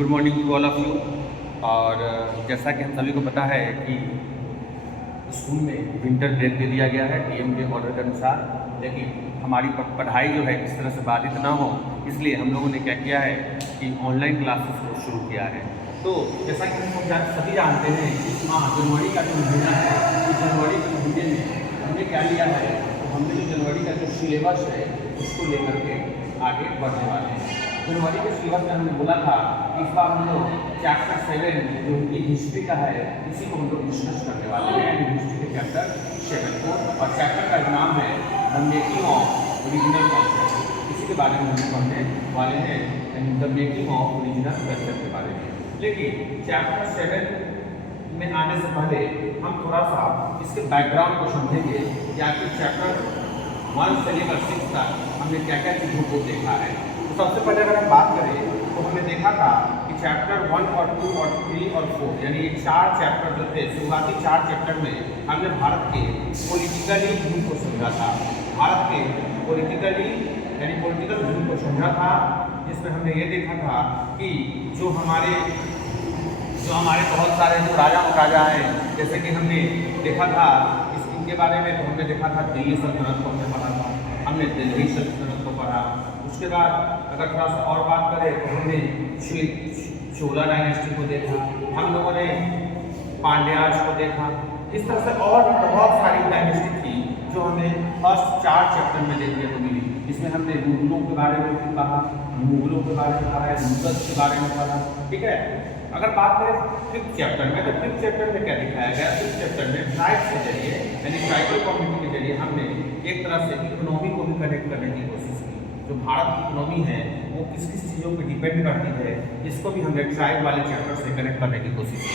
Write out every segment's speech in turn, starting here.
Good morning to all of you. और जैसा कि हम सभी को पता है कि स्कूल में विंटर ब्रेक दे दिया गया है डीएम के ऑर्डर के अनुसार, लेकिन हमारी पढ़ाई जो है किस तरह से बाधित ना हो, इसलिए हम लोगों ने क्या किया है कि ऑनलाइन क्लासेस को शुरू किया है। तो जैसा कि हम सभी जानते हैं इस माह जनवरी का जो महीना है, इस जनवरी के महीने में हमने क्या लिया है, तो हमने जो जनवरी का जो सिलेबस है उसको लेकर के आगे बढ़ने वाले हैं। जनवरी के सिलेबस में हमने बोला था इस बार हम लोग चैप्टर 7 जो कि हिस्ट्री का है इसी को हम लोग डिस्कस करने वाले हैं, हिस्ट्री के चैप्टर 7 को। और चैप्टर का नाम है the making of original culture. इसी के बारे में हम पढ़ने वाले हैं, the making of original culture के बारे में। लेकिन चैप्टर 7 में आने से पहले हम थोड़ा सा इसके बैकग्राउंड को समझेंगे कि आखिर चैप्टर 1 से लेकर 6 तक हमने क्या क्या चीज़ों को देखा है। तो सबसे पहले अगर हम बात करें तो हमने देखा था कि चैप्टर 1 और 2 और 3 और 4 यानी ये 4 चैप्टर जो थे, शुरुआती 4 चैप्टर में हमने भारत के पॉलिटिकली व्यू को समझा था। भारत के पॉलिटिकली यानी पॉलिटिकल व्यू को समझा था, जिसमें हमने ये देखा था कि जो हमारे बहुत सारे जो राजा महाराजा हैं, जैसे कि हमने देखा था इनके बारे में, तो हमने देखा था दिल्ली सल्तनत को हमने पढ़ा था, हमने दिल्ली सल्तनत को पढ़ा। उसके बाद अगर थोड़ा सा और बात करें तो हमने चोला डायनेस्टी को देखा, हम लोगों ने पांड्याज को देखा। इस तरह से और भी बहुत सारी डायनेस्टी थी जो हमें फर्स्ट 4 चैप्टर में देखने को मिली। इसमें हमने मुगलों के बारे में भी पढ़ा, मुगलों के बारे में पढ़ा, मुगल के बारे में पढ़ा। ठीक है, अगर बात करें 5th चैप्टर में, तो 5th चैप्टर में क्या दिखाया गया? 5th चैप्टर में ट्राइब्स के जरिए यानी ट्राइबल कम्युनिटी के जरिए हमने एक तरह से इकोनॉमी को भी कनेक्ट करने की कोशिश की। जो भारत की इकोनॉमी है वो किस किस चीज़ों पर डिपेंड करती है, इसको भी हमने ट्राइब वाले चैप्टर से कनेक्ट करने की कोशिश की।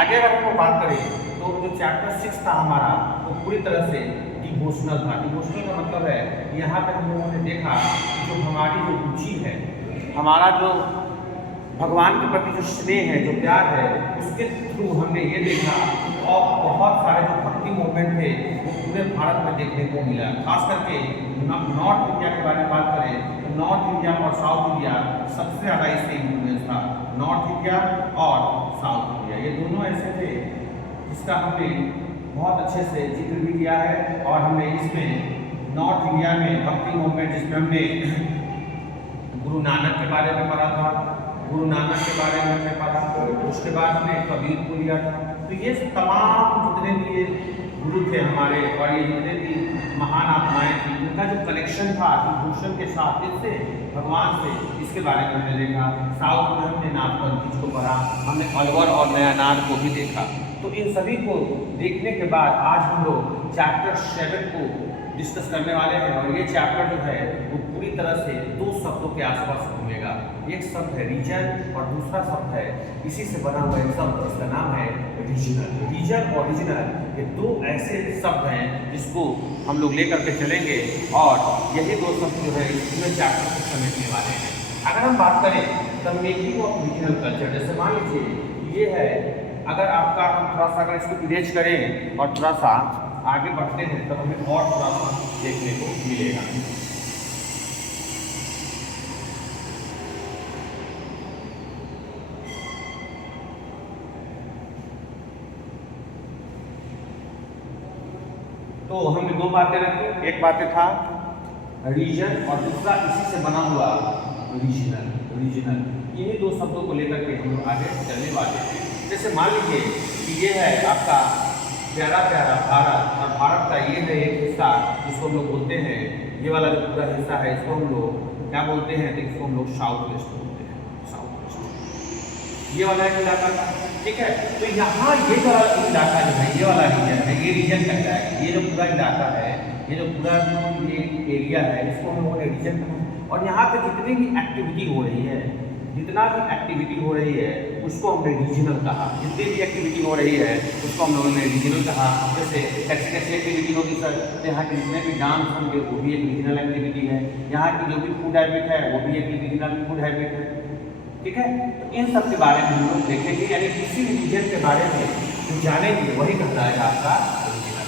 आगे अगर हम बात करें तो जो चैप्टर 6 था हमारा, वो पूरी तरह से डिवोशनल था। डिवोशनल का मतलब है यहाँ पे हम लोगों ने देखा जो हमारी जो रुचि है, हमारा जो भगवान के प्रति जो स्नेह है, जो प्यार है, उसके थ्रू हमने ये देखा और बहुत सारे जो भक्ति मूवमेंट थे वो पूरे भारत में देखने को मिला। खास करके नॉर्थ इंडिया के बारे में बात करें तो नॉर्थ इंडिया और साउथ इंडिया सबसे ज़्यादा इससे इन्फ्लुएंस था। नॉर्थ इंडिया और साउथ इंडिया ये दोनों ऐसे थे जिसका हमने बहुत अच्छे से जिक्र भी किया है। और हमने इसमें नॉर्थ इंडिया में भक्ति मूवमेंट जिसमें हमने गुरु नानक के बारे में पढ़ा था, गुरु नानक के बारे में हमने पढ़ा, उसके बाद हमने कबीर को लिया था। तो ये तमाम जितने भी गुरु थे हमारे और ये जितने भी महान आत्माएं थी, उनका जो कनेक्शन था विभूषण के साथ, इससे भगवान से, इसके बारे में हमने देखा। साउथ में हमने नाथपंथी को पढ़ा, हमने अलवर और नयानार को भी देखा। तो इन सभी को देखने के बाद आज हम लोग चैप्टर 7 को डिस्कस करने वाले हैं। और ये चैप्टर जो है वो पूरी तरह से 2 शब्दों के आसपास घूमेगा। एक शब्द है रीजन और दूसरा शब्द है इसी से बना हुआ एक शब्द जिसका नाम है रीजनल। रीजन और रीजनल ये 2 ऐसे शब्द हैं जिसको हम लोग लेकर के चलेंगे और यही 2 शब्द जो है इस पूरे चैप्टर को समझने वाले हैं। अगर हम बात करें the making of original culture, जैसे मान लीजिए ये है, अगर आपका हम थोड़ा सा अगर इसको इरेज करें और थोड़ा सा आगे बढ़ते हैं तो हमें और थोड़ा सा देखने को मिलेगा। तो हमने 2 बातें रखी, एक बातें था रीजन और दूसरा इसी से बना हुआ रीजनल। रीजनल इन्हीं 2 शब्दों को लेकर के हम लोग आगे चलने वाले हैं। जैसे मान लीजिए कि ये है आपका प्यारा प्यारा भारत, और भारत का ये है एक हिस्सा जिसको हम लोग बोलते हैं, ये वाला जो पूरा हिस्सा है इसको हम लोग क्या बोलते हैं? तो इसको हम लोग साउथ वेस्ट बोलते हैं। साउथ वेस्ट ये वाला एक इलाका था, ठीक है। तो यहाँ ये जो इलाका जो है, ये वाला रीजन है, ये रीजन कहता है। ये जो पूरा इलाका है, ये जो पूरा ये एरिया है, इसको हम लोगों ने रीजन कहा। और यहाँ पे जितनी भी एक्टिविटी हो रही है, जितना भी एक्टिविटी हो रही है उसको हमने रीजनल कहा। जितनी भी एक्टिविटी हो रही है उसको हम लोगों ने रीजनल कहा। जैसे कैसे कैसे एक्टिविटी होगी सर, तो यहाँ के जितने भी डांस होंगे वो भी एक रीजनल एक्टिविटी है। यहाँ की जो भी फूड हैबिट है वो भी एक रीजनल फूड हैबिट है, ठीक है। तो इन सब के बारे में हम लोग देखेंगे, यानी किसी भी रीजन के बारे में जो जानेंगे वही कहता है आपका रीजनल।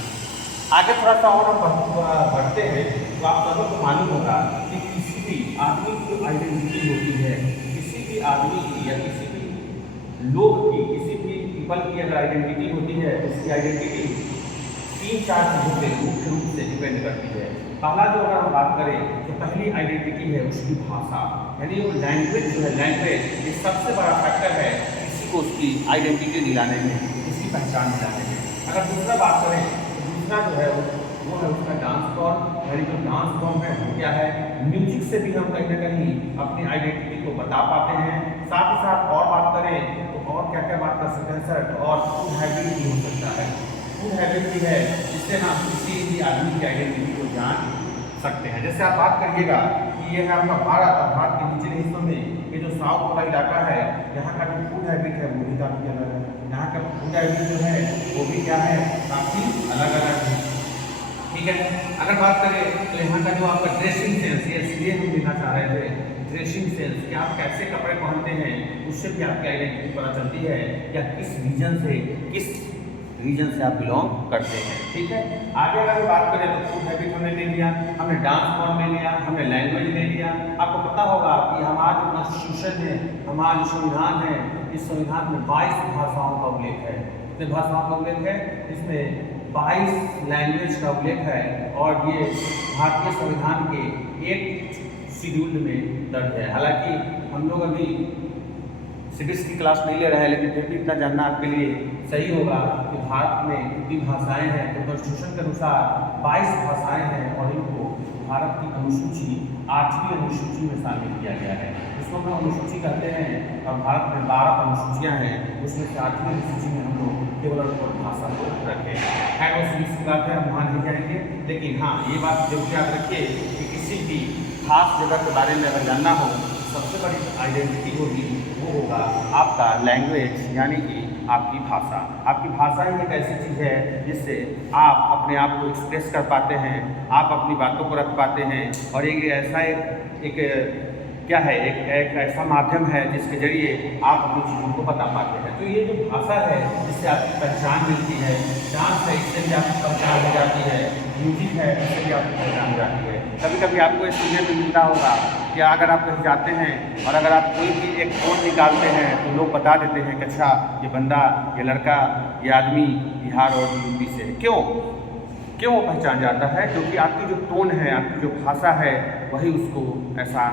आगे थोड़ा सा और हम बढ़ते हैं तो आप सबको तो मालूम होगा कि किसी भी आदमी की जो आइडेंटिटी होती है, किसी भी आदमी की या किसी भी लोग की, किसी भी पीपल की अगर आइडेंटिटी होती है तो उसकी आइडेंटिटी 3-4 चीज़ों पे मुख्य रूप से डिपेंड करती है। पहला जो अगर हम बात करें तो पहली आइडेंटिटी है उसकी भाषा, यानी वो लैंग्वेज जो है, लैंग्वेज ये सबसे बड़ा फैक्टर है किसी को उसकी आइडेंटिटी दिलाने में, उसकी पहचान दिलाने में। अगर दूसरा बात करें तो दूसरा जो है वो है उसका डांस फॉर्म, यानी जो डांस फॉर्म है वो क्या है, म्यूजिक से भी हम कहीं ना कहीं अपनी आइडेंटिटी को बता पाते हैं। साथ ही साथ और बात करें तो और क्या क्या बात कर सकते हैं सर, तो और फूड हैबिट भी हो सकता है, फूड हैबिट भी है जिससे हम किसी भी आदमी की आइडेंटिटी को जान सकते हैं। जैसे आप बात करिएगा कि ये है आपका भारत, और भारत के निचले हिस्सों में ये जो साउथ वाला इलाका है, यहाँ का जो फूड हैबिट है वो भी काफ़ी अलग है। यहाँ का फूड हैबिट जो है वो भी क्या है, काफ़ी अलग अलग है। ठीक है, अगर बात करें तो यहाँ का जो आपका ड्रेसिंग सेंस, ये हम देखना चाह रहे थे, ड्रेसिंग सेंस कि आप कैसे कपड़े पहनते हैं उससे भी आपकी आइडेंटिटी पता चलती है, या किस रीजन से आप बिलोंग करते हैं। ठीक है, आगे अगर बात करें तो फूड हैबिट हमने ले लिया, हमने डांस फॉर्म ले लिया, हमने लैंग्वेज ले लिया। आपको पता होगा कि हमारा जो कॉन्स्टिट्यूशन है, हमारा जो संविधान है, इस संविधान में 22 भाषाओं का उल्लेख है। कितने भाषाओं का उल्लेख है? इसमें 22 लैंग्वेज का उल्लेख है, और ये भारतीय संविधान के 8 शेड्यूल में दर्ज है। हालांकि हम लोग अभी सिविक्स की क्लास नहीं ले रहे हैं, लेकिन फिर भी इतना जानना आपके लिए सही होगा कि भारत में कितनी भाषाएं हैं। तो कॉन्स्टिट्यूशन के अनुसार 22 भाषाएं हैं, और इनको भारत की अनुसूची 8वीं अनुसूची में शामिल किया गया है। इसको हम अनुसूची कहते हैं, और भारत में 12 अनुसूचियाँ हैं, उसमें से 8वीं अनुसूची में हम लोग केवल और भाषा को रखें। खैर वो सिविक्स की बात है, हम वहाँ नहीं जाएंगे, लेकिन हाँ ये बात जरूर याद रखिए कि किसी भी खास जगह के बारे में अगर जानना हो, सबसे बड़ी आइडेंटिटी होगी वो होगा आपका लैंग्वेज, यानी कि आपकी भाषा। आपकी भाषा ही एक ऐसी चीज़ है जिससे आप अपने आप को एक्सप्रेस कर पाते हैं, आप अपनी बातों को रख पाते हैं, और एक ऐसा एक क्या है, एक ऐसा माध्यम है जिसके जरिए आप अपनी चीज़ों को बता पाते हैं। तो ये जो भाषा है जिससे आपकी पहचान मिलती है, डांस है इससे भी आपकी पहचान हो जाती है, म्यूजिक है इससे भी आपकी पहचान हो जाती है। कभी कभी आपको सुनने में मिलता होगा कि अगर आप कहीं जाते हैं और अगर आप कोई भी एक टोन निकालते हैं तो लोग बता देते हैं कि अच्छा ये बंदा, ये लड़का, ये आदमी बिहार और यूपी से। क्यों वो पहचान जाता है? क्योंकि आपकी जो टोन है, आपकी जो भाषा है, वही उसको ऐसा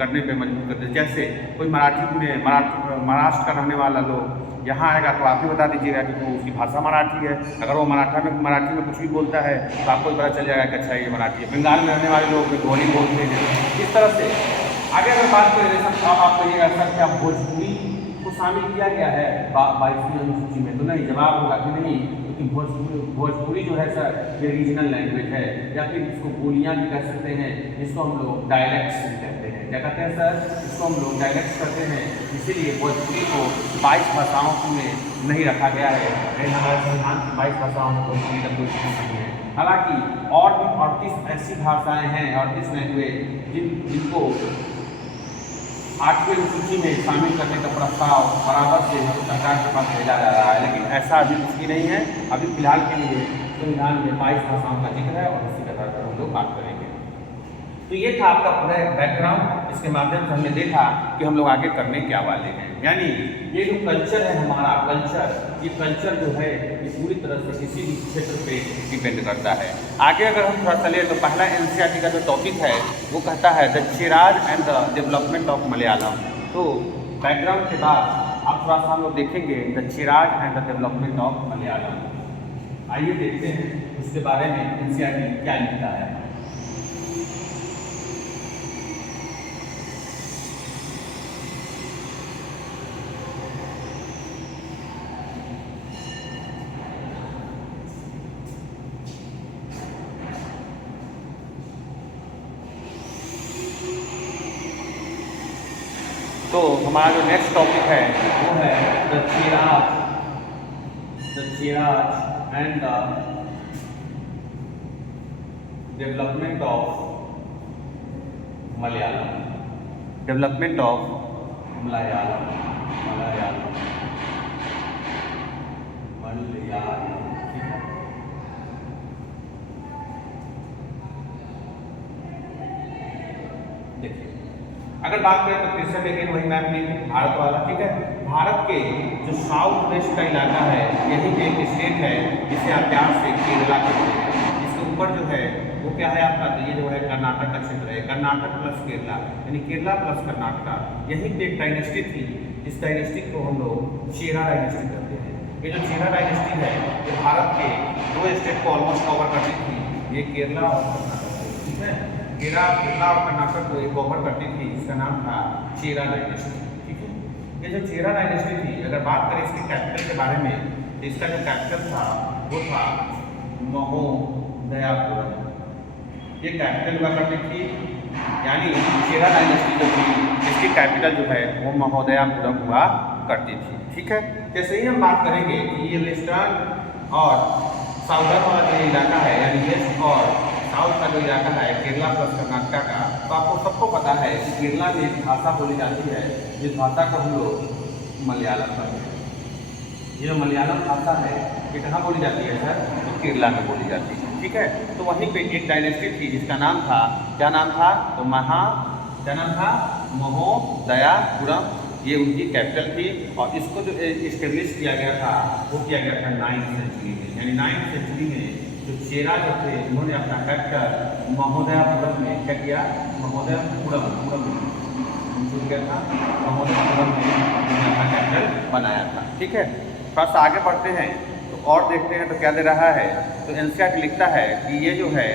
करने पे मजबूर करते हैं। जैसे कोई मराठी में महाराष्ट्र का रहने वाला लोग यहाँ आएगा तो आप भी बता दीजिएगा कि वो उसकी भाषा मराठी है। अगर वो मराठी में कुछ भी बोलता है तो आपको भी पता चल जाएगा कि अच्छा ये मराठी है। बंगाल में रहने वाले लोग भोजपुरी बोलते हैं। इस तरह से आगे अगर बात करें, जैसा आप कहिएगा सर क्या भोजपुरी को शामिल किया गया है 22वीं अनुसूची में? तो नहीं, जवाब होगा कि नहीं, क्योंकि भोजपुरी जो है सर ये रीजनल लैंग्वेज है, या फिर इसको बोलियाँ भी कह सकते हैं, जिसको हम लोग डायलेक्ट्स भी कहते हैं। क्या कहते हैं सर? इसको हम लोग डायलेक्ट्स कहते हैं। इसीलिए भोजपुरी को 22 भाषाओं में नहीं रखा गया है, लेकिन हमारे संविधान की 22 भाषाओं में भोजपुरी का कोई नहीं है। हालांकि और भी 38 ऐसी भाषाएं हैं, 38 लैंग्वेज जिनको 8वीं अनुसूची में शामिल करने का प्रस्ताव बराबर से सरकार के पास भेजा जा रहा है, लेकिन ऐसा अभी कुछ भी नहीं है। अभी फिलहाल के लिए संविधान में 22 भाषाओं का जिक्र है, और इसी कथन पर हम लोग बात करेंगे। तो ये था आपका पूरा क्षेत्र, इसके माध्यम से हमने देखा कि हम लोग आगे करने क्या वाले हैं। यानी ये जो कल्चर है हमारा कल्चर, ये कल्चर जो है ये पूरी तरह से किसी भी क्षेत्र पे डिपेंड करता है। आगे अगर हम थोड़ा चले तो पहला एनसीईआरटी का जो टॉपिक है वो कहता है the Cheras and the development of Malayalam. तो बैकग्राउंड के बाद आप थोड़ा सा हम लोग देखेंगे the Cheras and the development of Malayalam. आइए देखते हैं उसके बारे में एनसीईआरटी क्या लिखता है। तो हमारा जो नेक्स्ट टॉपिक है वो है the Cheras and the development of Malayalam. Development of Malayalam. ठीक है। देखिए अगर बात करें तो फिर से लेकिन वही मैप लेंगे भारत वाला, ठीक है। भारत के जो साउथ वेस्ट का इलाका है, यही पे एक स्टेट है जिसे आप प्यार से केरला कहते हैं। इसके ऊपर जो है वो क्या है आपका, तो ये जो है कर्नाटक का क्षेत्र है, कर्नाटक प्लस केरला यानी केरला प्लस कर्नाटका। यहीं पे एक डायनेस्टी थी, इस डायनेस्टी को हम लोग चेरा डायनेस्टी कहते हैं। ये जो चेरा डायनेस्टी है ये भारत के 2 स्टेट को ऑलमोस्ट कवर करती थी, ये केरला और कर्नाटक, ठीक है। केरला और कर्नाटक को एक कवर करती थी, जिसका नाम था चेरा डायनेस्टी, ठीक है। ये जो चेरा डायनेस्टी थी, अगर बात करें इसके कैपिटल के बारे में, तो इसका जो कैपिटल था वो था महोदयापुरम, ये कैपिटल हुआ करती थी। यानी चेरा डायनेस्टी जो थी इसकी कैपिटल जो है वो महोदयापुरम हुआ करती थी, ठीक है। जैसे ही हम बात करेंगे कि ये वेस्टर्न और साउदर्न वाला जो इलाका है, यानी वेस्ट और साउथ का जो इलाका है केरला प्लस कर्नाटका का, तो आपको सबको पता है कि केरला में एक भाषा बोली जाती है, जिस भाषा को हम लोग मलयालम कहते हैं। ये जो मलयालम भाषा है ये कहाँ बोली जाती है सर, तो केरला में बोली जाती है, ठीक है। तो वहीं पे एक डायनेस्टी थी जिसका नाम था, क्या नाम था, तो क्या नाम था, महोदयापुरम, ये उनकी कैपिटल थी। और इसको जो इस्टेब्लिश किया गया था वो किया गया था 9वीं सेंचुरी में, यानी 9वीं सेंचुरी में जो चेरा जो थे उन्होंने अपना कैपिटल महोदयापुरम में क्या किया, महोदयापुरम क्या था, महोदयापुरम में उन्होंने अपना कैपिटल बनाया था, ठीक है। थोड़ा सा आगे बढ़ते हैं तो और देखते हैं तो क्या दे रहा है, तो एनसीईआरटी लिखता है कि ये जो है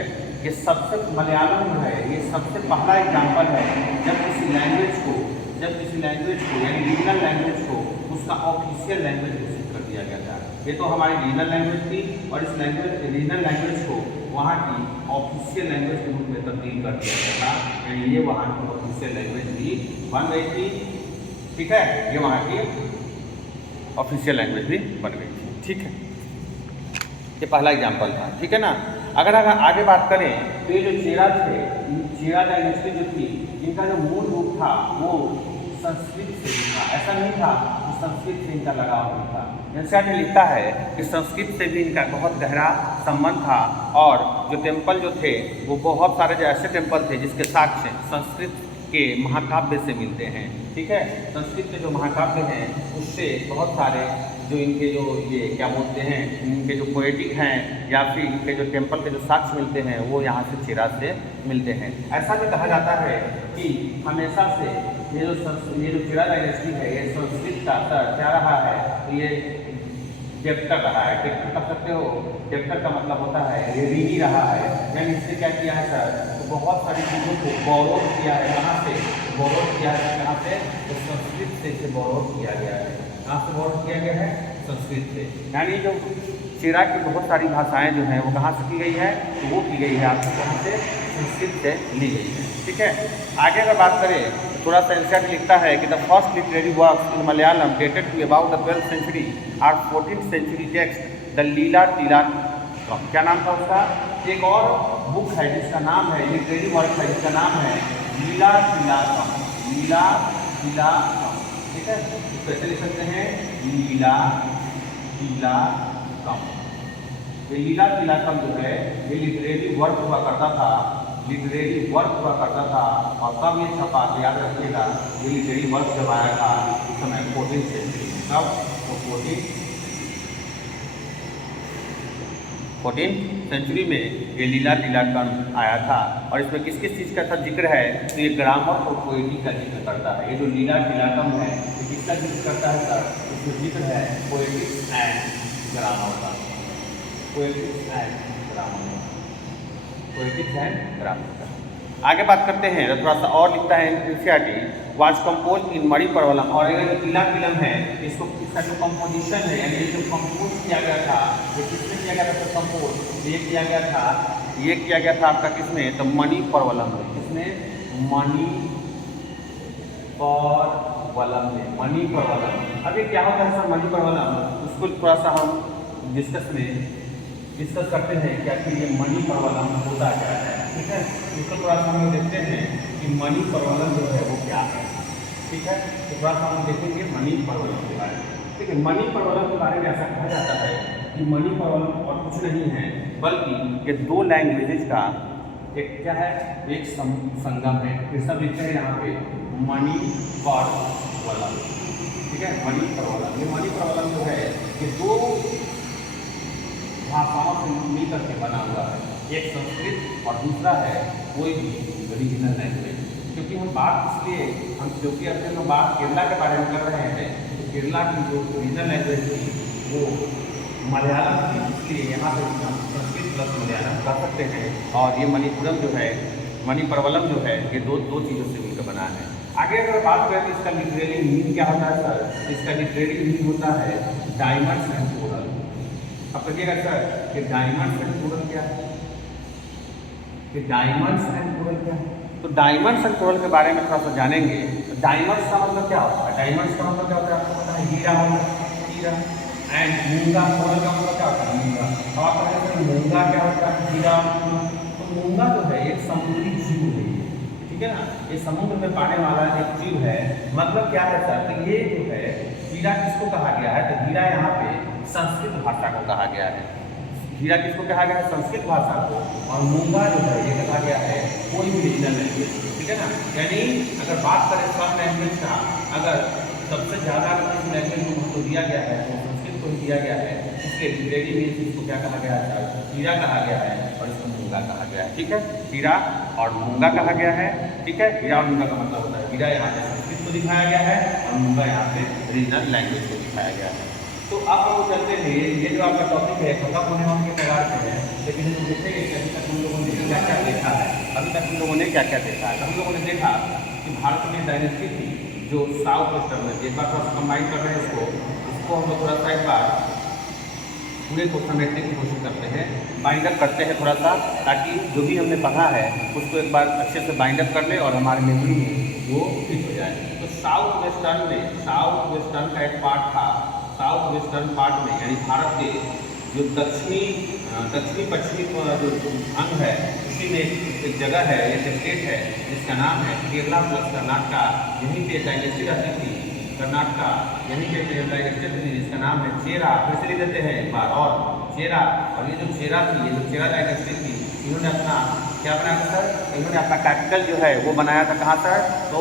ये सबसे मलयालम जो है ये सबसे पहला एग्जाम्पल है जब किसी लैंग्वेज को यानी रीजनल लैंग्वेज को उसका ऑफिशियल लैंग्वेज घोषित कर दिया गया था। ये तो हमारी रीजनल लैंग्वेज थी और इस रीजनल लैंग्वेज को वहाँ की ऑफिशियल लैंग्वेज के रूप में तब्दील कर दिया गया था, यानी ये वहाँ की ऑफिशियल लैंग्वेज भी बन गई थी, ठीक है। ये वहाँ की ऑफिशियल लैंग्वेज भी बन गई थी, ठीक है। ये पहला एग्जाम्पल था, ठीक है ना। अगर आगे बात करें तो ये जो चेरा थे, चेरा डायनेस्टी जो थी, इनका जो मूल रूप था वो संस्कृत से भी था। ऐसा नहीं था कि संस्कृत से इनका लगाव नहीं था। एनसीईआरटी लिखता है कि संस्कृत से भी इनका बहुत गहरा संबंध था और जो टेम्पल जो थे वो बहुत सारे जो ऐसे टेम्पल थे जिसके साक्ष्य संस्कृत के महाकाव्य से मिलते हैं, ठीक है। संस्कृत के जो महाकाव्य हैं उससे बहुत सारे जो इनके जो ये क्या बोलते हैं, इनके जो पोएटिक हैं या फिर इनके जो टेम्पल के जो साक्ष्य मिलते हैं वो यहाँ से चेरा से मिलते हैं। ऐसा भी कहा जाता है कि हमेशा से ये जो चेरा डायनेस्टी है ये संस्कृत का क्या रहा है, तो ये डेप्टर रहा है। डेप्टर कर सकते हो, डेप्टर का मतलब होता है ये ऋणी रहा है, यानी इससे क्या किया है सर, तो बहुत सारी चीज़ों को गौरव किया है। कहाँ से गौरव किया है, कहाँ से, तो संस्कृत से इसे गौरव किया गया है। कहाँ से गौरव किया गया है, संस्कृत से। यानी जो चेरा की बहुत सारी भाषाएं जो हैं वो कहाँ से की गई है, तो वो की गई है आपको कहाँ से, संस्कृत से ली गई है, ठीक है। आगे अगर बात करें तो थोड़ा सा एनसीईआरटी लिखता है कि the first literary works in Malayalam dated to about the 12th century और 14th century text the Lilatilakam. क्या नाम था उसका, एक और बुक है जिसका नाम है, लिटरेरी वर्क है जिसका नाम है लीला तिलाकम, ठीक है। कैसे लिख सकते हैं, लीला तिलाकम। ये लीला तिलाकम जो है ये लिटरेरी वर्क हुआ करता था, और तब ये छपा, तो याद रखिएगा ये लिटरेरी वर्क जब आया था उस समय 14th सेंचुरी, तब तो 14th सेंचुरी में ये लीला तिलाकम आया था। और इसमें किस किस चीज़ का था जिक्र है, तो ये ग्रामर और पोएटिक का जिक्र करता है। ये जो लीला तिलाकम है ये किसका जिक्र करता है सर, इसमें जिक्र है पोएटिक्स एंड ग्रामर का, पोएटिक्स एंड ग्रामर का। आगे बात करते हैं तो थोड़ा सा और लिखता है एनसीईआरटी वाज कंपोज इन मणिपुरम। और अगर तिलाकम है इसको, इसका जो कंपोजिशन है यानी जो कंपोज किया गया था, ये किसमें किया गया था कंपोज, ये किया गया था आपका किसमें, तो मणिपुरम में। किसमें, मणिपुरम। अभी क्या होता है सर मणिपुरम, उसको थोड़ा सा हम डिस्कस करते हैं कि आखिर ये मणिपुरम होता क्या है, ठीक है। इसको थोड़ा सा हम देखते हैं कि मणिपुरम जो है वो क्या है, ठीक है। तो थोड़ा सा हम देखेंगे मणिपुरम के बारे में, ठीक है। मणिपुरम के बारे में ऐसा कहा जाता है कि मणिपुरम और कुछ नहीं है बल्कि ये 2 लैंग्वेजेज का एक क्या है, एक संगम है। फिर सब लिखते हैं यहाँ पे मणिप्रवलम, ठीक है, मणिप्रवलम। ये मणिप्रवलम जो है ये दो भाषाओं से मिलकर के बना हुआ है, एक संस्कृत और दूसरा है कोई भी रीजनल लैंग्वेज। क्योंकि हम बात इसलिए क्योंकि अपने हम बात केरला के बारे में कर रहे हैं, तो केरला की जो रीजनल लैंग्वेज थी वो मलयालम थी, इसलिए यहाँ पर हम संस्कृत प्लस मलयालम कर सकते हैं। और ये मणिपुरम जो है, मणिप्रवलम जो है, ये दो चीज़ों से मिलकर बना है। आगे अगर बात करें तो इसका लिटरेरी मीनिंग क्या होता है सर? इसका लिटरेरी मीनिंग होता है डायमंड्स एंड कोरल। अब कहिएगा सर कि डायमंड्स एंड कोरल क्या है? कि डायमंड्स एंड कोरल क्या है? तो डायमंड्स एंड कोरल के बारे में थोड़ा सा जानेंगे। तो डायमंड्स का मतलब क्या होता है? डायमंड्स का मतलब क्या होता है? आपको पता है हीरा होता है, हीरा। एंड मूंगा, कोरल का मतलब क्या होता है? मूंगा। अब आप पता है मूंगा क्या होता है? हीरा। तो मूंगा जो है एक समुद्री जीव है, ठीक है ना, ये समुद्र में पाने वाला एक जीव है। मतलब क्या है सर? तो ये जो है हीरा किसको कहा गया है? तो हीरा यहाँ पे संस्कृत भाषा को कहा गया है। हीरा किसको कहा गया है? संस्कृत भाषा को। और मूंगा जो है ये कहा गया है कोई भी रीजनल लैंग्वेज, ठीक है ना। यानी अगर बात करें सब लैंग्वेज का, अगर सबसे ज़्यादा किसी लैंग्वेज को महत्व दिया गया है तो संस्कृत को ही दिया गया है, इसलिए लिटरेरी मीन्स इसको क्या कहा गया है? हीरा कहा गया है और इसको मूंगा कहा गया है, ठीक है। हीरा और मूंगा कहा गया है, ठीक है। हीरा और मूंगा का मतलब होता है हीरा यहाँ पे संस्कृत को दिखाया गया है और मूंगा यहाँ पे रीजनल लैंग्वेज को दिखाया गया है। तो आप लोग चलते हैं, ये जो आपका टॉपिक है खत्म होने वाले के कगार पे है, लेकिन हम देखेंगे कि अभी तक हम लोगों ने क्या क्या देखा है। अभी तक हम लोगों ने क्या क्या देखा है? हम लोगों ने देखा कि भारत में डायनेस्टी थी जो साउथ वेस्टर्न में, एक बार थोड़ा सा कंबाइन कर रहे हैं इसको हम लोग थोड़ा सा एक बार पूरे को समेटने की कोशिश करते हैं, बाइंड अप करते हैं थोड़ा सा, ताकि जो भी हमने पढ़ा है उसको एक बार अच्छे से बाइंड अप कर ले और हमारे मेमोरी में वो फिट हो जाए। तो साउथ वेस्टर्न का एक पार्ट था। साउथ वेस्टर्न पार्ट में यानी भारत के जो दक्षिणी पश्चिमी जो अंग है, उसी में एक जगह है, एक स्टेट है जिसका नाम है केरला प्लस कर्नाटका। यहीं पे डायनेस्टी रहती थी कर्नाटका, यहीं पे स्टेट थी जिसका नाम है चेरा। फिर से लिख देते हैं एक बार और, चेरा। और ये जो चेरा थी, ये जो चेरा डायनेस्टी थी, इन्होंने अपना क्या बनाया था सर? इन्होंने अपना कैपिटल जो है वो बनाया था कहाँ सर? तो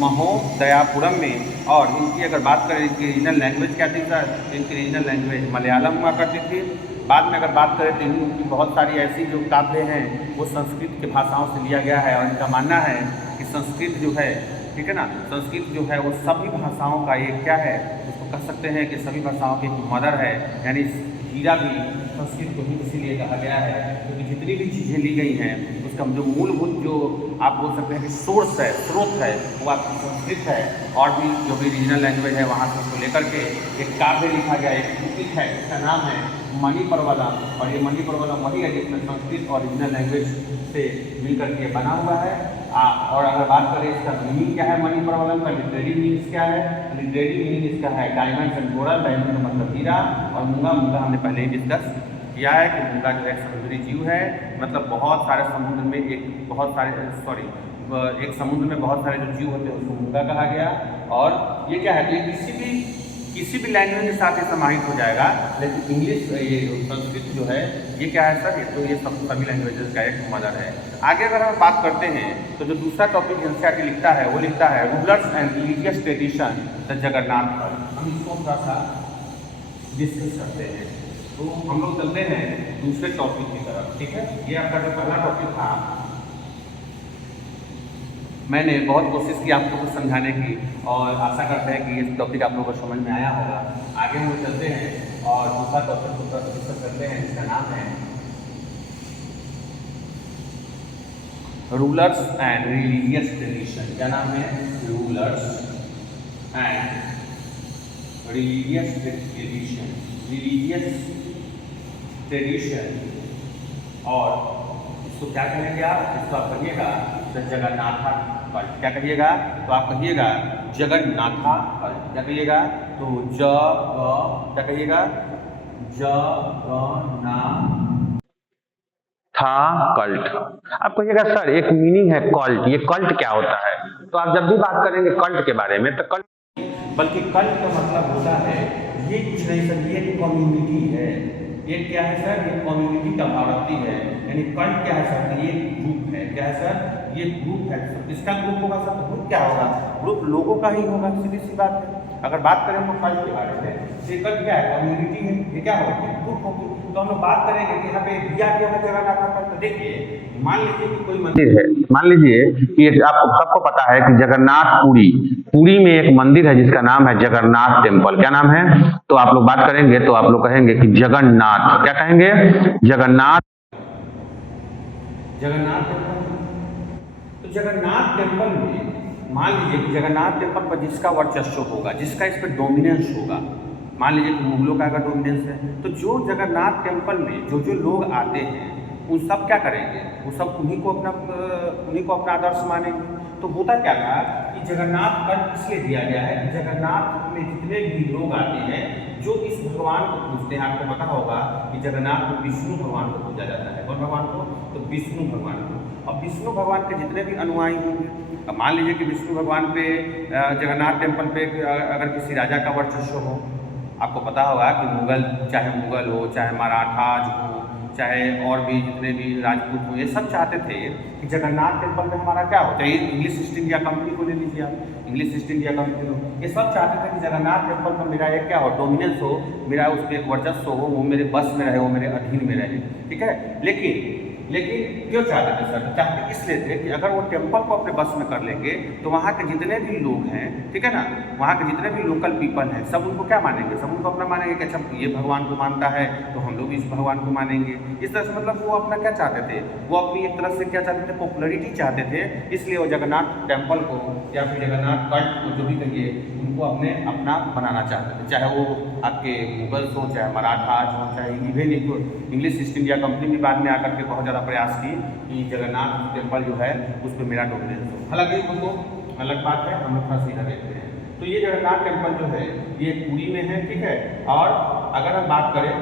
महोदयापुरम में। और इनकी अगर बात करें इनकी रीजनल लैंग्वेज क्या थी सर? इनकी रीजनल लैंग्वेज मलयालम हुआ करती थी। बाद में अगर बात करें तो इनकी बहुत सारी ऐसी जो काव्य हैं वो संस्कृत की भाषाओं से लिया गया है। और इनका मानना है कि संस्कृत जो है, ठीक है ना, संस्कृत जो है वो सभी भाषाओं का एक क्या है, उसको कह सकते हैं कि सभी भाषाओं की मदर है। यानी हीरा भी संस्कृत को ही इसीलिए कहा गया है क्योंकि जितनी भी चीज़ें ली गई हैं उसका जो मूलभूत जो आप बोल सकते हैं कि सोर्स है, स्रोत है, वो आपकी संस्कृत है। और भी जो भी रीजनल लैंग्वेज है वहाँ से उसको लेकर के एक काव्य लिखा गया, एक कृति है, इसका नाम है मणिप्रवलम। और ये मणिप्रवलम वही है जिसमें संस्कृत और रीजनल लैंग्वेज से मिलकर के बना हुआ है। और अगर बात करें इसका मीनिंग क्या है मणिप्रवलम का, लिटरेरी मीनिंग क्या है? लिटरेरी मीनिंग इसका है डायमंड्स एंड कोरल। डायमंड का मतलब हीरा और मूंगा हमने पहले ही डिस्कस किया है कि मूंगा जो है समुद्री जीव है। मतलब बहुत सारे समुद्र में एक समुद्र में बहुत सारे जो जीव होते हैं उसको मूंगा कहा गया। और ये क्या है? तो ये किसी भी लैंग्वेज के साथ ये समाहित हो जाएगा, लेकिन इंग्लिश ये संस्कृत जो है ये क्या है सर? ये तो ये सभी लैंग्वेजेस का एक मदर है। आगे अगर हम बात करते हैं तो जो दूसरा टॉपिक एनसीईआरटी लिखता है वो लिखता है rulers and religious tradition the Jagannath. हम इसको थोड़ा सा डिस्कस करते हैं। तो हम लोग चलते हैं दूसरे टॉपिक की तरफ, ठीक है। ये आपका जो पहला टॉपिक था, मैंने बहुत कोशिश की आप लोगों को समझाने की और आशा करते हैं कि ये टॉपिक आप लोगों को समझ में आया होगा। आगे हम चलते हैं और दूसरा टॉपिक को डिस्कस करते हैं जिसका नाम है रूलर्स एंड रिलीजियस ट्रेडिशन। क्या नाम है? Rulers and religious tradition. Religious tradition और इसको क्या कहेंगे आप? इसको आप कहिएगा जगन्नाथा कल्ट। क्या कहिएगा? तो आप कहिएगा जगन्नाथा कल्ट। क्या कहिएगा? तो क्या कहिएगा? जगन्नाथा कल्ट। आप कहिएगा सर एक मीनिंग है कल्ट, ये कल्ट क्या होता है? तो आप जब भी बात करेंगे कल्ट के बारे में तो कल्ट, बल्कि कल्ट का मतलब होता है ये कुछ नहीं सर, ये कम्युनिटी है। ये क्या है सर, ये कम्युनिटी का भाव रखती है, यानी कल्ट क्या है सर, ये ग्रुप है, क्या है सर, ये ग्रुप है। इसका ग्रुप होगा सर, तो ग्रुप क्या होगा, ग्रुप लोगों का ही होगा, सीधी सी बात है। अगर बात करें हम कल्ट के बारे में, ये कल्ट क्या है, कम्युनिटी है, ये क्या होगी, ग्रुप होगी। तो हम लोग बात करेंगे कि यहाँ पे दिया गया है जगन्नाथ का। तो देखिए मान लीजिए कि कोई मंदिर है, मान लीजिए कि आपको सबको पता है कि जगन्नाथ पुरी में एक मंदिर है जिसका नाम है जगन्नाथ टेम्पल। क्या नाम है, तो आप लोग बात करेंगे तो आप लोग कहेंगे कि जगन्नाथ, क्या कहेंगे, जगन्नाथ टेम्पल। तो जगन्नाथ टेम्पल में मान लीजिए कि जगन्नाथ टेम्पल पर जिसका वर्चस्व होगा, जिसका इस पर डोमिनेंस होगा, मान लीजिए कि मुगलों का अगर डोमिनेंस है, तो जो जगन्नाथ टेम्पल में जो लोग आते हैं वो सब क्या करेंगे, वो सब उन्हीं को अपना आदर्श मानेंगे। तो होता क्या था कि जगन्नाथ कल्ट इसलिए दिया गया है कि जगन्नाथ में जितने भी लोग आते हैं जो इस भगवान को पूजते हैं, आपको पता होगा कि जगन्नाथ को विष्णु भगवान को पूजा जाता है। कौन भगवान को, तो विष्णु भगवान को। और विष्णु भगवान के जितने भी अनुयायी होंगे, अब मान लीजिए कि विष्णु भगवान पे जगन्नाथ टेम्पल पे अगर किसी राजा का वर्चस्व हो, आपको पता होगा कि चाहे मुगल हो, चाहे मराठाज हो, चाहे और भी जितने भी राजपूत हो, ये सब चाहते थे कि जगन्नाथ टेम्पल में हमारा क्या हो, चाहे इंग्लिश ईस्ट इंडिया कंपनी को ले लीजिए आप, इंग्लिश ईस्ट इंडिया कंपनी हो, ये सब चाहते थे कि जगन्नाथ टेम्पल पर मेरा एक क्या हो, डोमिनेंस हो, मेरा उस पर एक वर्चस्व हो, वो मेरे बस में रहे, वो मेरे अधीन में रहे। ठीक है, लेकिन क्यों चाहते थे सर, चाहते इसलिए थे कि अगर वो टेम्पल को अपने बस में कर लेंगे तो वहाँ के जितने भी लोग हैं, ठीक है ना, वहाँ के जितने भी लोकल पीपल हैं, सब उनको क्या मानेंगे, सब उनको अपना मानेंगे कि अच्छा ये भगवान को मानता है तो हम लोग इस भगवान को मानेंगे। इस तरह से मतलब वो अपना क्या चाहते थे, वो अपनी एक तरह से क्या चाहते थे, पॉपुलरिटी चाहते थे। इसलिए वो जगन्नाथ टेम्पल को या फिर जगन्नाथ कल्ट को जो भी कहिए, उनको अपना बनाना चाहते थे, चाहे वो आपके मुगल्स हो, चाहे मराठाज हो, चाहे even English east India company भी बाद में आकर के बहुत ज़्यादा प्रयास की कि जगन्नाथ टेम्पल जो है उस पर मेरा डोमिनेंस हो। हालांकि वो अलग बात है, हम लोग थोड़ा सीधा देखते हैं। तो ये जगन्नाथ टेम्पल जो है ये पुरी में है, ठीक है। और अगर हम बात करें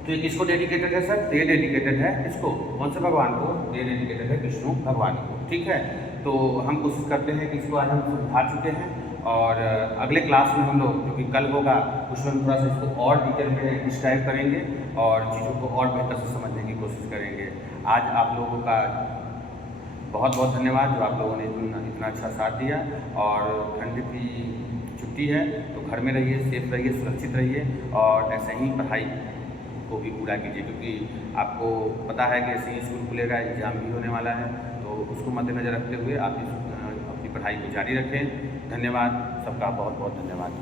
तो ये किसको डेडिकेटेड है सर, ये डेडिकेटेड है इसको, कौन से भगवान को, ये डेडिकेटेड है विष्णु भगवान को। ठीक है, तो हम कोशिश करते हैं कि इसको आज हम समझा चुके हैं, और अगले क्लास में हम लोग जो कि कल होगा उसमें हम थोड़ा सा इसको और डिटेल में डिस्क्राइब करेंगे और चीज़ों को और बेहतर से समझने की कोशिश करेंगे। आज आप लोगों का बहुत बहुत धन्यवाद जो आप लोगों ने इतना अच्छा साथ दिया। और ठंड की छुट्टी है तो घर में रहिए, सेफ रहिए, सुरक्षित रहिए, और ऐसे ही पढ़ाई को भी पूरा कीजिए, क्योंकि आपको पता है कि ऐसे ही स्कूल खुलेगा, एग्ज़ाम भी होने वाला है, तो उसको मद्देनज़र रखते हुए आप अपनी पढ़ाई को जारी रखें। धन्यवाद, सबका बहुत बहुत धन्यवाद।